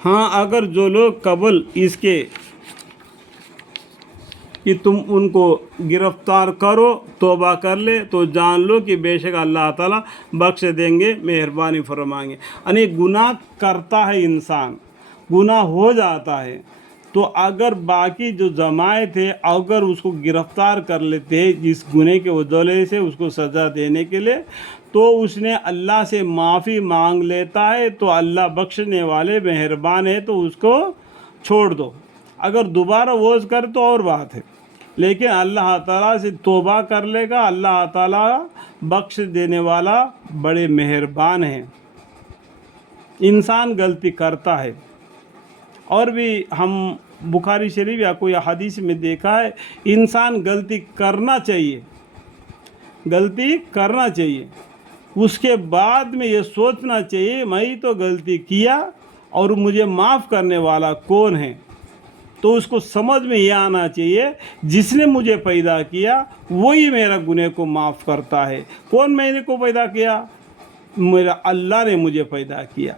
ہاں اگر جو لوگ قبل اس کے کہ تم ان کو گرفتار کرو توبہ کر لے تو جان لو کہ بے شک اللہ تعالیٰ بخش دیں گے، مہربانی فرمائیں گے۔ یعنی گناہ کرتا ہے انسان، گناہ ہو جاتا ہے، تو اگر باقی جو جماعت ہے اگر اس کو گرفتار کر لیتے ہیں جس گناہ کے وجہ سے اس کو سزا دینے کے لیے، تو اس نے اللہ سے معافی مانگ لیتا ہے تو اللہ بخشنے والے مہربان ہے، تو اس کو چھوڑ دو۔ اگر دوبارہ وہ کرے تو اور بات ہے، لیکن اللہ تعالیٰ سے توبہ کر لے گا، اللہ تعالیٰ بخش دینے والا بڑے مہربان ہیں۔ انسان غلطی کرتا ہے، اور بھی ہم بخاری شریف یا کوئی حدیث میں دیکھا ہے انسان غلطی کرنا چاہیے، غلطی کرنا چاہیے، اس کے بعد میں یہ سوچنا چاہیے میں تو غلطی کیا اور مجھے معاف کرنے والا کون ہے۔ تو اس کو سمجھ میں یہ آنا چاہیے جس نے مجھے پیدا کیا وہی میرا گناہ کو معاف کرتا ہے۔ کون میں نے کو پیدا کیا؟ میرا اللہ نے مجھے پیدا کیا۔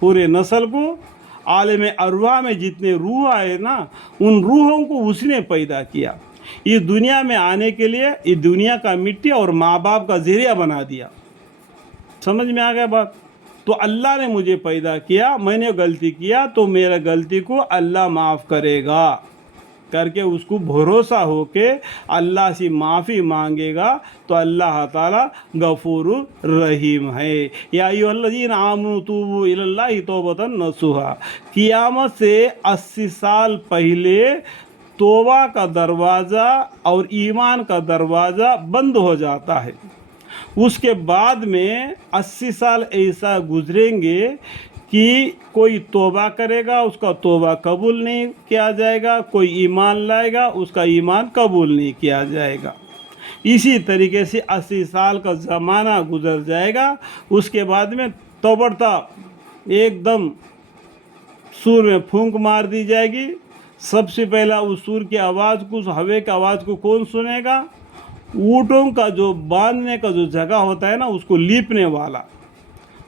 پورے نسل کو عالم ارواح میں جتنے روح آئے نا ان روحوں کو اس نے پیدا کیا، اس دنیا میں آنے کے لیے اس دنیا کا مٹی اور ماں باپ کا ذریعہ بنا دیا۔ سمجھ میں آ گیا بات؟ تو اللہ نے مجھے پیدا کیا، میں نے غلطی کیا تو میرا غلطی کو اللہ معاف کرے گا کر کے اس کو بھروسہ ہو کے اللہ سے معافی مانگے گا تو اللہ تعالیٰ غفور رحیم ہے۔ یا ایھا الذین آمنوا توبوا الی اللہ توبۃ نصوحا، قیامت سے 80 سال پہلے توبہ کا دروازہ اور ایمان کا دروازہ بند ہو جاتا ہے۔ اس کے بعد میں 80 سال ایسا گزریں گے کہ کوئی توبہ کرے گا اس کا توبہ قبول نہیں کیا جائے گا، کوئی ایمان لائے گا اس کا ایمان قبول نہیں کیا جائے گا۔ اسی طریقے سے 80 سال کا زمانہ گزر جائے گا، اس کے بعد میں توبڑتا ایک دم سور میں پھونک مار دی جائے گی۔ سب سے پہلا اس سور کی آواز کو، اس ہوے کی آواز کو کون سنے گا؟ اونٹوں کا جو باندھنے کا جو جگہ ہوتا ہے نا اس کو لیپنے والا،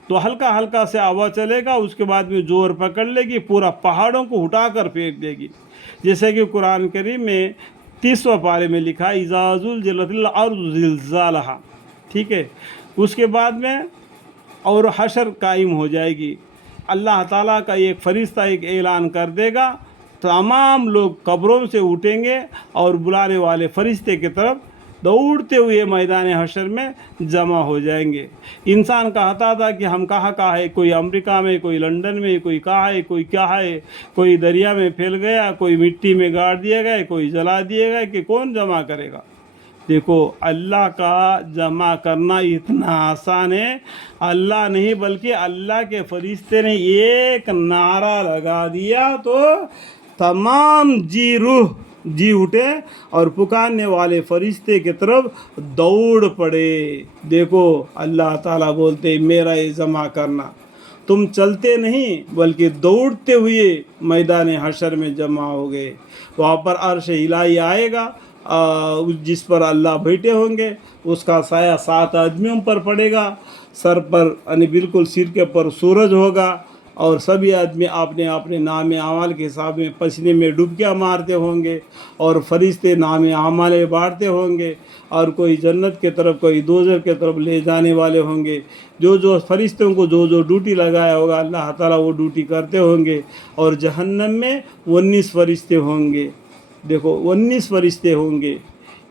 تو ہلکا ہلکا سے آواز چلے گا، اس کے بعد میں زور پکڑ لے گی، پورا پہاڑوں کو اٹھا کر پھینک دے گی۔ جیسے کہ قرآن کریم میں 30واں پارے میں لکھا ہے اذا زلزلت الارض زلزالہا، ٹھیک ہے۔ اس کے بعد میں اور حشر قائم ہو جائے گی، اللہ تعالیٰ کا ایک فرشتہ ایک اعلان کر دے گا، تمام لوگ قبروں سے اٹھیں گے اور بلانے والے فرشتے کی طرف دوڑتے ہوئے میدان حشر میں جمع ہو جائیں گے۔ انسان کہتا تھا کہ ہم کہاں ہے، کوئی امریکہ میں، کوئی لندن میں، کوئی کہاں ہے، کوئی کیا ہے، کوئی دریا میں پھیل گیا، کوئی مٹی میں گاڑ دیا گیا، کوئی جلا دیا گیا، کہ کون جمع کرے گا؟ دیکھو اللہ کا جمع کرنا اتنا آسان ہے، اللہ نہیں بلکہ اللہ کے فرشتے نے ایک نعرہ لگا دیا تو تمام روح جی اٹھے اور پکارنے والے فرشتے کی طرف دوڑ پڑے۔ دیکھو اللہ تعالیٰ بولتے میرا یہ جمع کرنا، تم چلتے نہیں بلکہ دوڑتے ہوئے میدان حشر میں جمع ہو گئے۔ وہاں پر عرش الہی آئے گا جس پر اللہ بیٹھے ہوں گے، اس کا سایہ 7 آدمیوں پر پڑے گا، سر پر یعنی بالکل سر کے پر سورج ہوگا، اور سبھی آدمی اپنے اپنے نام اعمال کے حساب میں پسینے میں ڈبکیاں مارتے ہوں گے، اور فرشتے نام اعمال بانٹتے ہوں گے، اور کوئی جنت کی طرف کوئی دوزخ کی طرف لے جانے والے ہوں گے۔ جو فرشتوں کو جو ڈیوٹی لگایا ہوگا اللہ تعالیٰ وہ ڈیوٹی کرتے ہوں گے، اور جہنم میں 19 فرشتے ہوں گے۔ دیکھو 19 فرشتے ہوں گے،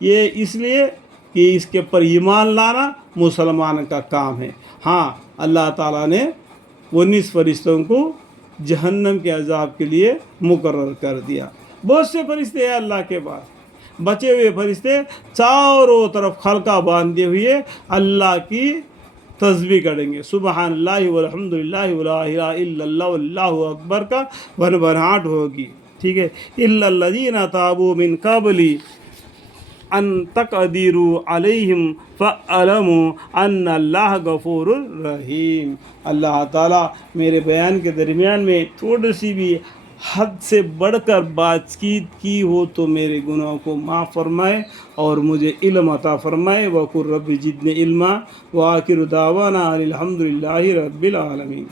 یہ اس لیے کہ اس کے اوپر ایمان لانا مسلمان کا کام ہے۔ ہاں اللہ تعالیٰ نے 19 فرشتوں کو جہنم کے عذاب کے لیے مقرر کر دیا۔ بہت سے فرشتے ہیں اللہ کے پاس، بچے ہوئے فرشتے چاروں طرف خلقہ باندھے ہوئے اللہ کی تسبیح کریں گے، سبحان اللہ والحمد للہ ولا الہ الا اللہ واللہ اکبر کا بھنبھناہٹ ہوگی، ٹھیک ہے۔ الا الذین تابوا من قبل ان تقدروا علیہم فاعلموا ان اللہ غفور رحیم۔ اللہ تعالیٰ میرے بیان کے درمیان میں تھوڑی سی بھی حد سے بڑھ کر بات چیت کی ہو تو میرے گناہوں کو معاف فرمائے اور مجھے علم عطا فرمائے۔ وقل رب زدنی علما وآخر دعوانا الحمد للہ رب العالمین۔